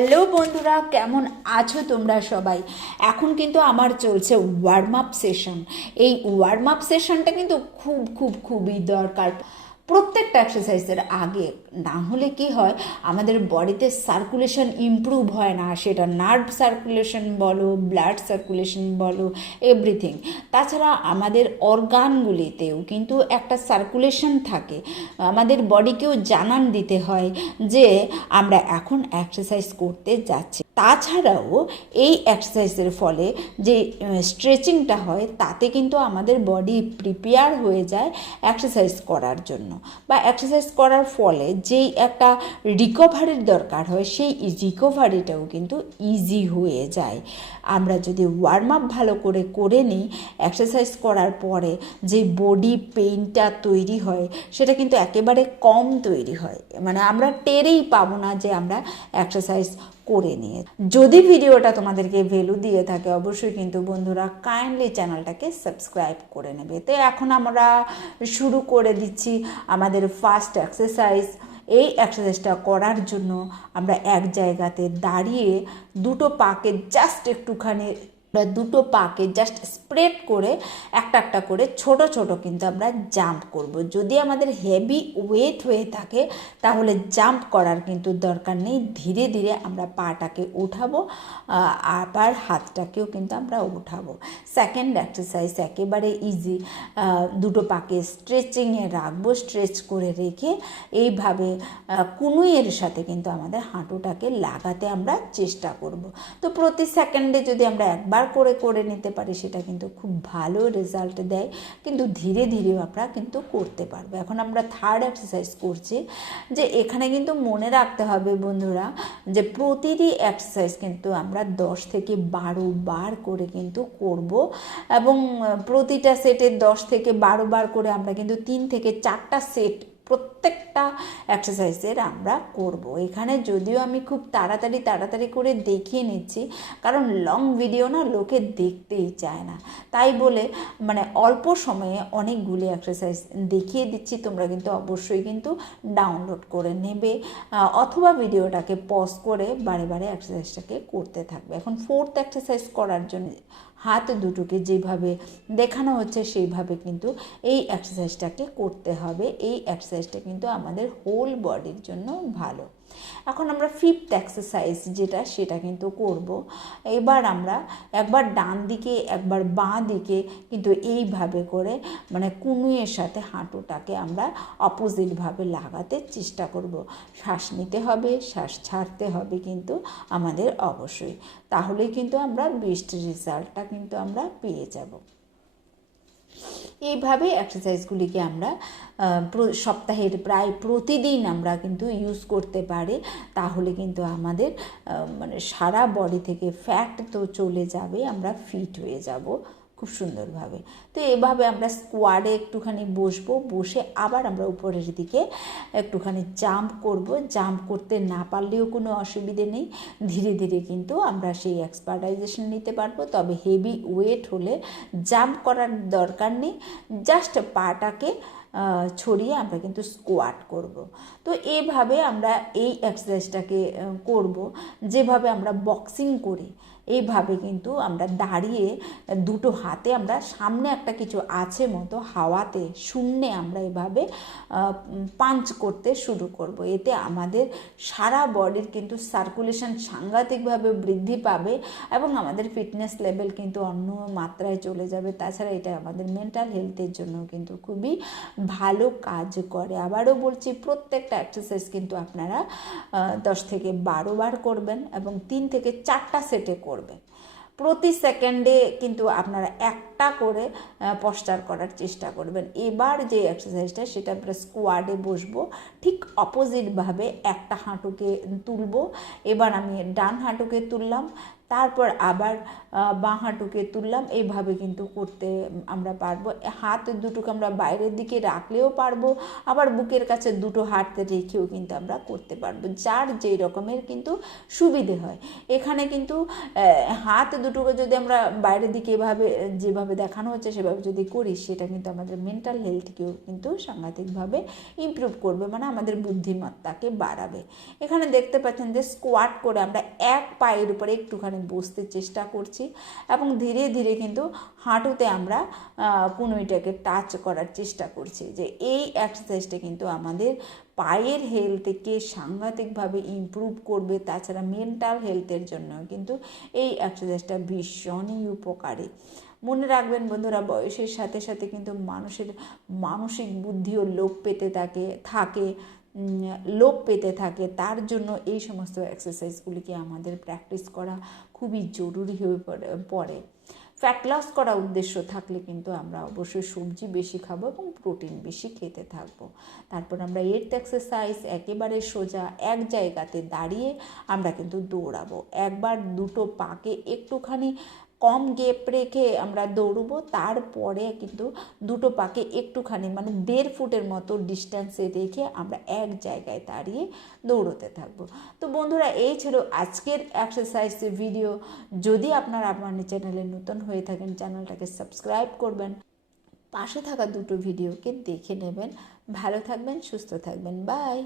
Hello বন্ধুরা, কেমন আছো তোমরা সবাই? এখন কিন্তু আমার চলছে ওয়ার্ম আপ সেশন। এই ওয়ার্ম আপ সেশনটা কিন্তু খুবই দরকার প্রত্যেকটা এক্সারসাইজের আগে। না হলে কি হয়, আমাদের বডিতে সার্কুলেশন ইমপ্রুভ হয় না, সেটা নার্ভ সার্কুলেশন বলো, ব্লাড সার্কুলেশন বলো, এভরিথিং। তাছাড়া আমাদের অর্গানগুলিতেও কিন্তু একটা সার্কুলেশন থাকে। আমাদের বডিকেও জানান দিতে হয় যে আমরা এখন এক্সারসাইজ করতে যাচ্ছি। তাছাড়াও এই এক্সারসাইজের ফলে যে স্ট্রেচিংটা হয়, তাতে কিন্তু আমাদের বডি প্রিপেয়ার হয়ে যায় এক্সারসাইজ করার জন্য, বা এক্সারসাইজ করার ফলে যেই একটা রিকভারির দরকার হয়, সেই রিকভারিটাও কিন্তু ইজি হয়ে যায়। আমরা যদি ওয়ার্ম আপ ভালো করে নিই, এক্সারসাইজ করার পরে যে বডি পেইনটা তৈরি হয়, সেটা কিন্তু একেবারে কম তৈরি হয়। মানে আমরা টেরেই পাবো না যে আমরা এক্সারসাইজ করে নিয়ে। যদি ভিডিওটা তোমাদেরকে ভ্যালু দিয়ে থাকে, অবশ্যই কিন্তু বন্ধুরা কাইন্ডলি চ্যানেলটাকে সাবস্ক্রাইব করে নেবে। তো এখন আমরা শুরু করে দিচ্ছি আমাদের ফার্স্ট এক্সারসাইজ। এই এক্সারসাইজটা করার জন্য আমরা এক জায়গাতে দাঁড়িয়ে দুটো পাকে জাস্ট স্প্রেড করে একটা করে ছোট কিন্তু আমরা জাম্প করব। যদি আমাদের হেভি ওয়েট হয়ে থাকে, তাহলে জাম্প করার কিন্তু দরকার নেই। ধীরে ধীরে আমরা পাটাকে উঠাবো, আবার হাতটাকেও কিন্তু আমরা উঠাবো। সেকেন্ড এক্সারসাইজ একেবারে ইজি। দুটো পাকে স্ট্রেচিংয়ে রাখবো, স্ট্রেচ করে রেখে এইভাবে কুনুইয়ের সাথে কিন্তু আমাদের হাঁটুটাকে লাগাতে আমরা চেষ্টা করব। তো প্রতি সেকেন্ডে যদি আমরা একবার করে নিতে পারি, সেটা কিন্তু খুব ভালো রেজাল্ট দেয়। কিন্তু ধীরে ধীরেও আমরা কিন্তু করতে পারবো। এখন আমরা থার্ড এক্সারসাইজ করছি। যে এখানে কিন্তু মনে রাখতে হবে বন্ধুরা, যে প্রতিটি এক্সারসাইজ কিন্তু আমরা 10 থেকে 12 বার করে কিন্তু করব, এবং প্রতিটা সেটে 10 থেকে 12 বার করে আমরা কিন্তু 3 থেকে 4টা সেট প্রত্যেকটা এক্সারসাইজের আমরা করব। এখানে যদিও আমি খুব তাড়াতাড়ি করে দেখিয়ে নিচ্ছি, কারণ লং ভিডিও না লোকে দেখতেই চায় না। তাই বলে মানে অল্প সময়ে অনেকগুলি এক্সারসাইজ দেখিয়ে দিচ্ছি। তোমরা কিন্তু অবশ্যই কিন্তু ডাউনলোড করে নেবে, অথবা ভিডিওটাকে পজ করে বারে এক্সারসাইজটাকে করতে থাকবে। এখন ফোর্থ এক্সারসাইজ করার জন্য হাত দুটোকে যেভাবে দেখানো হচ্ছে সেইভাবে কিন্তু এই এক্সারসাইজটাকে করতে হবে। এই এক্সারসাইজটা কিন্তু আমাদের হোল বডির জন্য ভালো। এখন আমরা ফিফথ এক্সারসাইজ সেটা কিন্তু করব। এবার আমরা একবার ডান দিকে একবার বাঁ দিকে কিন্তু এইভাবে করে মানে কুনুইয়ের সাথে হাঁটুটাকে আমরা অপোজিটভাবে লাগাতে চেষ্টা করব। শ্বাস নিতে হবে, শ্বাস ছাড়তে হবে কিন্তু আমাদের অবশ্যই। তাহলে কিন্তু আমরা বেস্ট রেজাল্টটা কিন্তু আমরা পেয়ে যাব। এইভাবে এক্সারসাইজগুলিকে আমরা সপ্তাহের প্রায় প্রতিদিন আমরা কিন্তু ইউজ করতে পারি। তাহলে কিন্তু আমাদের মানে সারা বডি থেকে ফ্যাট তো চলে যাবে, আমরা ফিট হয়ে যাব খুব সুন্দরভাবে। তো এভাবে আমরা স্কোয়াডে একটুখানি বসবো, বসে আবার আমরা উপরের দিকে একটুখানি জাম্প করব। জাম্প করতে না পারলেও কোনো অসুবিধে নেই, ধীরে ধীরে কিন্তু আমরা সেই এক্সপার্টাইজেশন নিতে পারবো। তবে হেভি ওয়েট হলে জাম্প করার দরকার নেই, জাস্ট পাটাকে ছড়িয়ে আমরা কিন্তু স্কোয়াট করব। তো এইভাবে আমরা এই এক্সারসাইজটাকে করব। যেভাবে আমরা বক্সিং করি, এইভাবে কিন্তু আমরা দাঁড়িয়ে দুটো হাতে আমরা সামনে একটা কিছু আছে মতো হাওয়াতে শূন্যে আমরা এভাবে পাঞ্চ করতে শুরু করব। এতে আমাদের সারা বডির কিন্তু সার্কুলেশন সাংঘাতিকভাবে বৃদ্ধি পাবে, এবং আমাদের ফিটনেস লেভেল কিন্তু অন্য মাত্রায় চলে যাবে। তাছাড়া এটা আমাদের মেন্টাল হেলথের জন্য কিন্তু খুবই ভালো কাজ করে। আবারও বলছি, প্রত্যেকটা এক্সারসাইজ কিন্তু আপনারা 10 থেকে 12 বার করবেন, এবং 3 থেকে 4টা সেটে করবেন। প্রতি সেকেন্ডে কিন্তু আপনারা একটা করে পশ্চার করার চেষ্টা করবেন। এবার যে এক্সারসাইজটা, সেটা আমরা স্কোয়াডে বসবো, ঠিক অপোজিটভাবে একটা হাঁটুকে তুলবো। এবার আমি ডান হাঁটুকে তুললাম, তারপর আবার বাঁ হাঁটুকে তুললাম, এইভাবে কিন্তু করতে আমরা পারবো। হাত দুটোকে আমরা বাইরের দিকে রাখলেও পারবো, আবার বুকের কাছে দুটো হাত রেখেও কিন্তু আমরা করতে পারবো, যার যেই রকমের কিন্তু সুবিধে হয়। এখানে কিন্তু হাত দুটোকে যদি আমরা বাইরের দিকে এভাবে যেভাবে দেখানো হচ্ছে সেভাবে যদি করি, সেটা কিন্তু আমাদের মেন্টাল হেলথকেও কিন্তু সাংঘাতিকভাবে ইমপ্রুভ করবে, মানে আমাদের বুদ্ধিমত্তাকে বাড়াবে। এখানে দেখতে পাচ্ছেন যে স্কোয়াট করে আমরা এক পায়ের উপরে একটুখানি বসতে চেষ্টা করছি এবং ধীরে ধীরে কিন্তু হাঁটুতে আমরা কনুইটাকে টাচ করার চেষ্টা করছি। যে এই এক্সারসাইজটা কিন্তু আমাদের পায়ের হেলথকে সাংঘাতিকভাবে ইমপ্রুভ করবে। তাছাড়া মেন্টাল হেলথের জন্য কিন্তু এই এক্সারসাইজটা ভীষণই উপকারী। মনে রাখবেন বন্ধুরা, বয়সের সাথে সাথে কিন্তু মানুষের মানসিক বুদ্ধিও লোপ পেতে থাকে। তার জন্য এই সমস্ত এক্সারসাইজগুলিকে আমাদের প্র্যাকটিস করা খুবই জরুরি হয়ে পড়ে। ফ্যাট লস করা উদ্দেশ্য থাকলে কিন্তু আমরা অবশ্যই সবজি বেশি খাবো এবং প্রোটিন বেশি খেতে থাকবো। তারপর আমরা 8th এক্সারসাইজ, একেবারে সোজা এক জায়গাতে দাঁড়িয়ে আমরা কিন্তু দৌড়াবো। একবার দুটো পাকে একটুখানি কম গ্যাপ রেখে আমরা দৌড়বো, তারপরে কিন্তু দুটো পাকে একটুখানি মানে 1.5 ফুটের মতো ডিস্টেন্সে রেখে আমরা এক জায়গায় দাঁড়িয়ে দৌড়তে থাকবো। তো বন্ধুরা, এই ছিল আজকের এক্সারসাইজ ভিডিও। যদি আপনারা আমার চ্যানেলে নতুন হয়ে থাকেন, চ্যানেলটাকে সাবস্ক্রাইব করবেন, পাশে থাকা দুটো ভিডিওকে দেখে নেবেন। ভালো থাকবেন, সুস্থ থাকবেন, বাই।